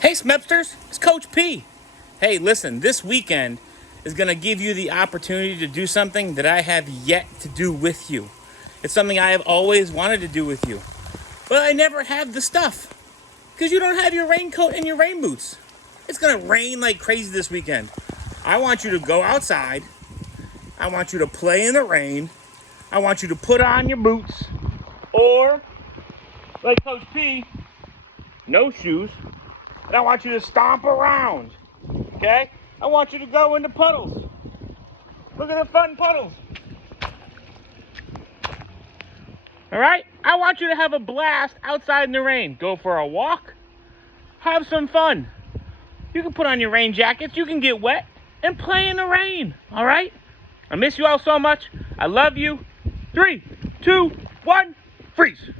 Hey Smepsters, it's Coach P. Hey, listen, this weekend is going to give you the opportunity to do something that I have yet to do with you. It's something I have always wanted to do with you, but I never have the stuff because you don't have your raincoat and your rain boots. It's going to rain like crazy this weekend. I want you to go outside. I want you to play in the rain. I want you to put on your boots, or like Coach P, no shoes. And I want you to stomp around, okay? I want you to go into puddles. Look at the fun puddles. All right? I want you to have a blast outside in the rain. Go for a walk. Have some fun. You can put on your rain jackets. You can get wet and play in the rain, all right? I miss you all so much. I love you. 3, 2, 1, freeze.